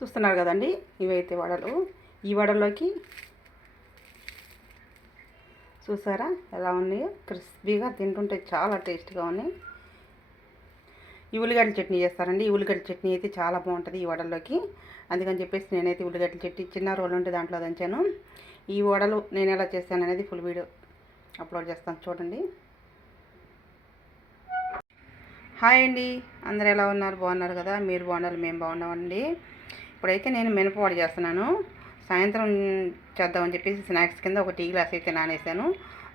చూస్తున్నారు కదండి ఇవైతే వడలు. ఈ వడలోకి చూసారా ఎలా ఉన్నాయో? క్రిస్పీగా తింటుంటే చాలా టేస్ట్గా ఉన్నాయి. ఈ ఉల్లిగడ్డ చట్నీ చేస్తారండి. ఈ ఉల్లిగడ్డ చట్నీ అయితే చాలా బాగుంటుంది ఈ వడల్లోకి. అందుకని చెప్పేసి నేనైతే ఉల్లిగడ్డ చట్నీ చిన్న రోల్ ఉంటే దాంట్లో దంచాను. ఈ వడలు నేను ఎలా చేస్తాను అనేది ఫుల్ వీడియో అప్లోడ్ చేస్తాను చూడండి. హాయ్ అండి. అందరు ఎలా ఉన్నారు? బాగున్నారు కదా? మీరు బాగున్నారు మేము బాగున్నామండి. ఇప్పుడైతే నేను మినపవాడ చేస్తున్నాను. సాయంత్రం చేద్దామని చెప్పేసి స్నాక్స్ కింద ఒక టీ గ్లాస్ అయితే నానేసాను.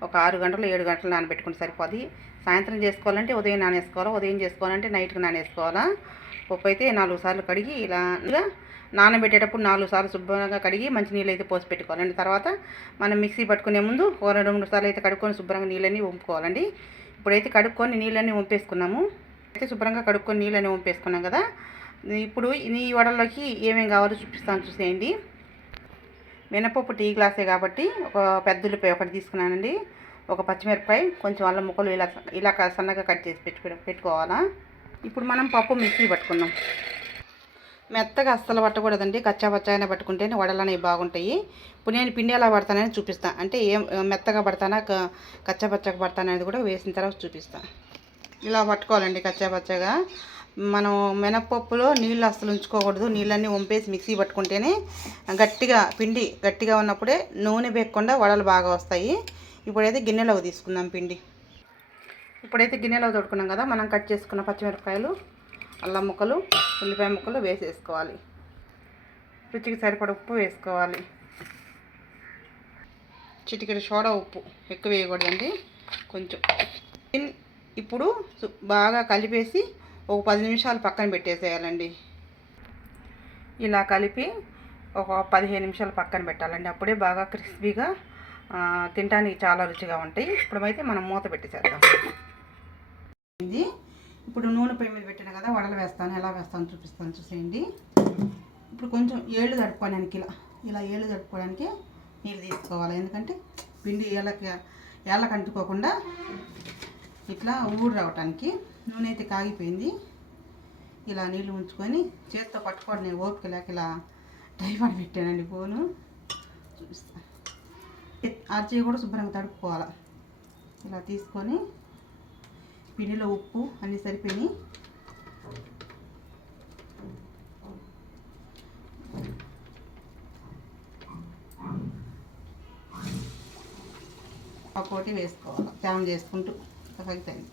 ఒక ఆరు గంటలు ఏడు గంటలు నానబెట్టుకుంటే సరిపోద్ది. సాయంత్రం చేసుకోవాలంటే ఉదయం నానేసుకోవాలా? ఉదయం చేసుకోవాలంటే నైట్కి నానేసుకోవాలా? పప్పు అయితే నాలుగు సార్లు కడిగి ఇలా నానబెట్టేటప్పుడు నాలుగు సార్లు శుభ్రంగా కడిగి మంచి నీళ్ళు అయితే పోసి పెట్టుకోవాలండి తర్వాత మనం మిక్సీ పట్టుకునే ముందు ఓ రెండు మూడు సార్లు అయితే కడుక్కొని శుభ్రంగా నీళ్ళని వంపుకోవాలండి. ఇప్పుడైతే కడుక్కొని నీళ్ళని వంపేసుకున్నాము. అయితే శుభ్రంగా కడుక్కొని నీళ్ళని వంపేసుకున్నాం కదా. ఇప్పుడు ఈ వడల్లోకి ఏమేమి కావాలో చూపిస్తాను చూసేయండి. మినపప్పు టీ గ్లాసే కాబట్టి ఒక పెద్ద ఉల్లిపాయ ఒకటి తీసుకున్నానండి. ఒక పచ్చిమిరపకాయ కొంచెం అల్లం ముక్కలు ఇలా ఇలా సన్నగా కట్ చేసి పెట్టుకు పెట్టుకోవాలా? ఇప్పుడు మనం పప్పు మిక్సీ పట్టుకుందాం. మెత్తగా అస్సలు పట్టకూడదండి. కచ్చా పచ్చాయినా పట్టుకుంటేనే వడలు అనేవి బాగుంటాయి. ఇప్పుడు నేను పిండి ఎలా పడతానని చూపిస్తాను అంటే ఏం మెత్తగా పడతానా కచ్చా పచ్చగా పడతాననేది కూడా వేసిన తర్వాత చూపిస్తాను ఇలా పట్టుకోవాలండి కచ్చా పచ్చగా. మనం మినప్పప్పులో నీళ్ళు అస్సలు ఉంచుకోకూడదు. నీళ్ళన్నీ వంపేసి మిక్సీ పట్టుకుంటేనే గట్టిగా పిండి గట్టిగా ఉన్నప్పుడే నూనె వేయకుండా వడలు బాగా వస్తాయి. ఇప్పుడైతే గిన్నెలోకి తీసుకుందాం పిండి. ఇప్పుడైతే గిన్నెలో తొడుకున్నాం కదా మనం కట్ చేసుకున్న పచ్చిమిరపకాయలు అల్లం ముక్కలు ఉల్లిపాయ ముక్కలు వేసేసుకోవాలి. రుచికి సరిపడ ఉప్పు వేసుకోవాలి. చిటికెడు సోడా ఉప్పు ఎక్కువ వేయకూడదండి. కొంచెం. ఇప్పుడు బాగా కలిపేసి ఒక పది నిమిషాలు పక్కన పెట్టేసేయాలండి. ఇలా కలిపి ఒక పదిహేను నిమిషాలు పక్కన పెట్టాలండి. అప్పుడే బాగా క్రిస్పీగా తినడానికి చాలా రుచిగా ఉంటాయి. ఇప్పుడైతే మనం మూత పెట్టేసేద్దాం. ఇది ఇప్పుడు నూనె పొయ్యి మీద పెట్టాను కదా వడలు వేస్తాను. ఎలా వేస్తాను చూపిస్తాను చూసేయండి. ఇప్పుడు కొంచెం ఏళ్ళు తడుపుకోవడానికి ఇలా ఇలా ఏళ్ళు తడుపుకోవడానికి నీళ్ళు తీసుకోవాలి. ఎందుకంటే పిండి ఏళ్ళకి ఏళ్ళకి అంటుకోకుండా ఇట్లా ఊరు రావటానికి నూనె అయితే కాగిపోయింది. ఇలా నీళ్ళు ఉంచుకొని చేత్తో పట్టుకోవడం నేను ఓపిక లేక ఇలా టైఫాయిడ్ పెట్టానండి ఫోను. చూపిస్తా. కూడా శుభ్రంగా తడుపుకోవాలి. ఇలా తీసుకొని పిండిలో ఉప్పు అన్నీ సరిపోయి ఒక్కోటి వేసుకోవాలి. జామ్ చేసుకుంటూ. తగ్గుతాయి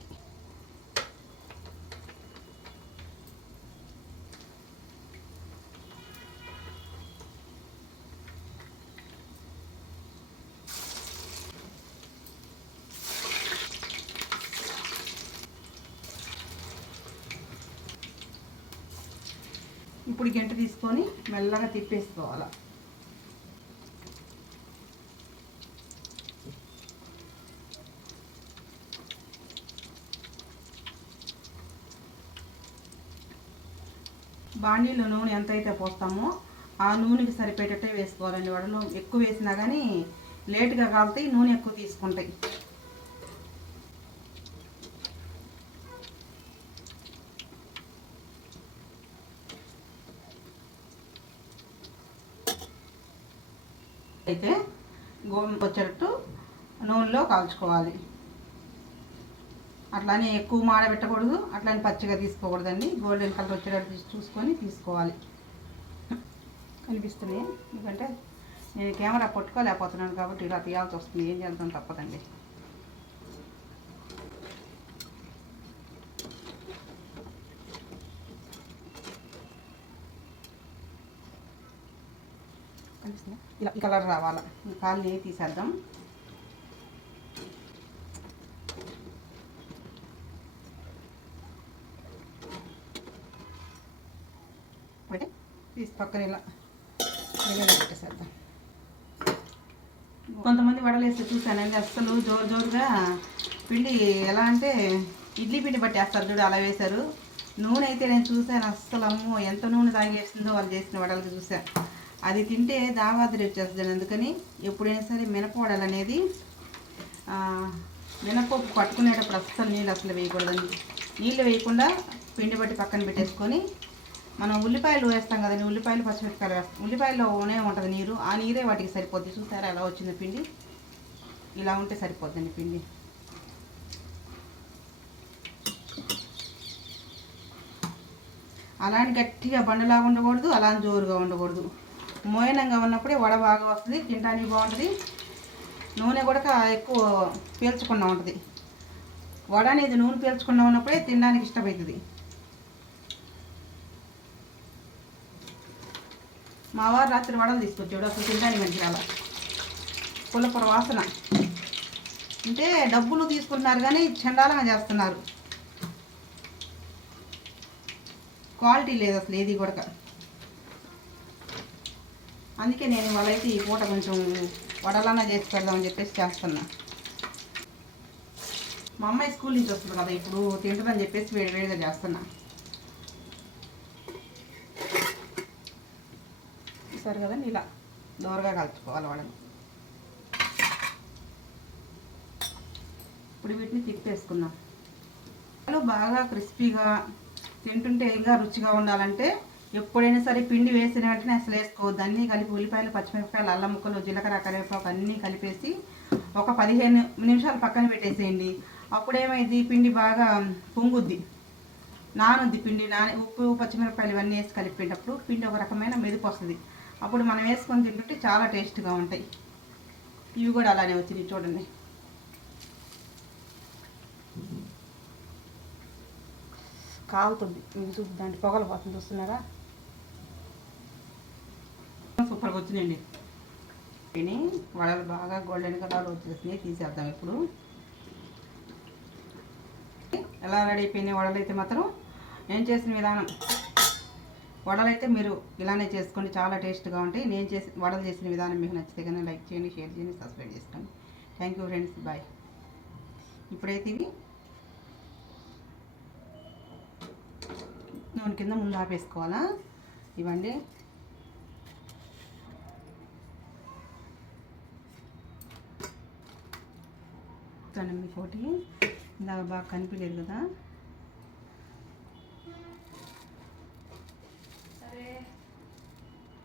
ఇప్పుడు గంట తీసుకొని మెల్లగా తిప్పేసుకోవాలి బాండీలో నూనె ఎంత అయితే పోస్తామో ఆ నూనెకి సరిపోయేటట్టే వేసుకోవాలండి. వడలు ఎక్కువ వేసినా కానీ లేట్గా కాలుతాయి నూనె ఎక్కువ తీసుకుంటాయి. అయితే గోధుమ వచ్చేటట్టు నూనెలో కాల్చుకోవాలి. అట్లానే ఎక్కువ మాడబెట్టకూడదు అట్లానే పచ్చిగా తీసుకోకూడదండి. గోల్డెన్ కలర్ వచ్చేటట్టు చూసుకొని తీసుకోవాలి. కనిపిస్తున్నాయి. ఎందుకంటే నేను కెమెరా పట్టుకోలేకపోతున్నాను కాబట్టి ఇలా తీయాల్సి వస్తుంది. ఏం చేద్దాం తప్పదండి. ఇలా కలర్ రావాలా? ఈ కాళ్ళని తీసేద్దాం అంటే తీసి పక్కన ఇలా వేరేలా పెట్టేసేద్దాం. కొంతమంది వడలేస్తే చూసానండి అస్సలు జోరు జోరుగా పిండి ఎలా అంటే ఇడ్లీ పిండి పట్టేస్తారు చూడు అలా వేశారు. నూనె అయితే నేను చూశాను అస్సలు అమ్మో ఎంత నూనె తాగేస్తుందో వాళ్ళు చేసిన వడలకి చూశాను. అది తింటే దావాదిరి వచ్చేస్తుంది అందుకని ఎప్పుడైనా సరే మినపవడలు అనేది మినపప్పు పట్టుకునేటప్పుడు అస్సలు నీళ్ళు అసలు వేయకూడదు నీళ్ళు వేయకుండా పిండి బట్టి పక్కన పెట్టేసుకొని మనం ఉల్లిపాయలు వేస్తాం కదండి ఉల్లిపాయలు పచ్చిమిరపకాయలు వేస్తాం. ఉల్లిపాయలోనే ఉంటుంది నీరు ఆ నీరే వాటికి సరిపోద్ది. చూసారా ఎలా వచ్చింది పిండి? ఇలా ఉంటే సరిపోద్దండి పిండి. అలాంటి గట్టిగా బండలాగా ఉండకూడదు అలా అని జోరుగా ఉండకూడదు. మోయనంగా ఉన్నప్పుడే వడ బాగా వస్తుంది తినడానికి బాగుంటుంది. నూనె కూడా ఎక్కువ పీల్చకుండా ఉంటుంది. వడ అనేది నూనె పీల్చకుండా ఉన్నప్పుడే తినడానికి ఇష్టమవుతుంది మా వారు రాత్రి వడలు తీసుకొచ్చాడు అసలు తినడానికి మంచి రాల. పుల్లపుర వాసన. అంటే డబ్బులు తీసుకుంటున్నారు కానీ చండాలంగా చేస్తున్నారు. క్వాలిటీ లేదు అసలు ఏది కూడా. అందుకే నేను వాళ్ళైతే ఈ పూట కొంచెం వడలన్నా చేసి పెడదామని చెప్పేసి చేస్తున్నా. మా అమ్మాయి స్కూల్ నుంచి వస్తుంది కదా ఇప్పుడు తింటుందని చెప్పేసి వేడి వేడిగా చేస్తున్నా. సరే కదండి ఇలా. దోరగా కలుపుకోవాలి వాళ్ళని. ఇప్పుడు వీటిని తిప్పేసుకున్నాం వాళ్ళు బాగా క్రిస్పీగా తింటుంటే ఇంకా రుచిగా ఉండాలంటే ఎప్పుడైనా సరే పిండి వేసిన వెంటనే అసలు వేసుకోవద్దు. అన్నీ కలిపి ఉల్లిపాయలు పచ్చిమిరపకాయలు అల్లం ముక్కలు జీలకర్ర కరివేపాకు అన్నీ కలిపేసి ఒక పదిహేను నిమిషాలు పక్కన పెట్టేసేయండి. అప్పుడు ఏమైంది పిండి బాగా పొంగుద్ది. నానుద్ది పిండి నాని ఉప్పు పచ్చిమిరపకాయలు ఇవన్నీ వేసి కలిపేటప్పుడు పిండి ఒక రకమైన మెదుపు వస్తుంది. అప్పుడు మనం వేసుకొని తింటుంటే చాలా టేస్ట్గా ఉంటాయి. ఇవి కూడా అలానే వచ్చినాయి చూడండి. కాలుతుంది ఇవి చూ దాంట్లో పొగలు పోతుంది చూస్తున్నారా? సూపర్గా వచ్చినాయండి. తిని వడలు బాగా గోల్డెన్ కలర్ వచ్చేసినాయి. తీసేద్దాం ఇప్పుడు. ఎలా రెడీ అయిపోయినాయి వడలు అయితే మాత్రం? నేను చేసిన విధానం? వడలు అయితే మీరు ఇలానే చేసుకోండి చాలా టేస్ట్గా ఉంటాయి. నేను చేసి వడలు చేసిన విధానం మీకు నచ్చితే కానీ లైక్ చేయండి షేర్ చేయండి సబ్స్క్రైబ్ చేసుకోండి. థ్యాంక్ యూ ఫ్రెండ్స్ బాయ్ ఇప్పుడైతే ఇవి నూనె కింద ముందు ఆపేసుకోవాలా? ఇవ్వండి. తొమ్మిది కోటి ఇందాక బాగా కనిపించలేదు కదా?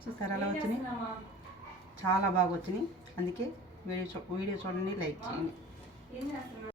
చూసారా అలా వచ్చినాయి? చాలా బాగా వచ్చినాయి. అందుకే వీడియో వీడియో చూడండి లైక్ చేయండి.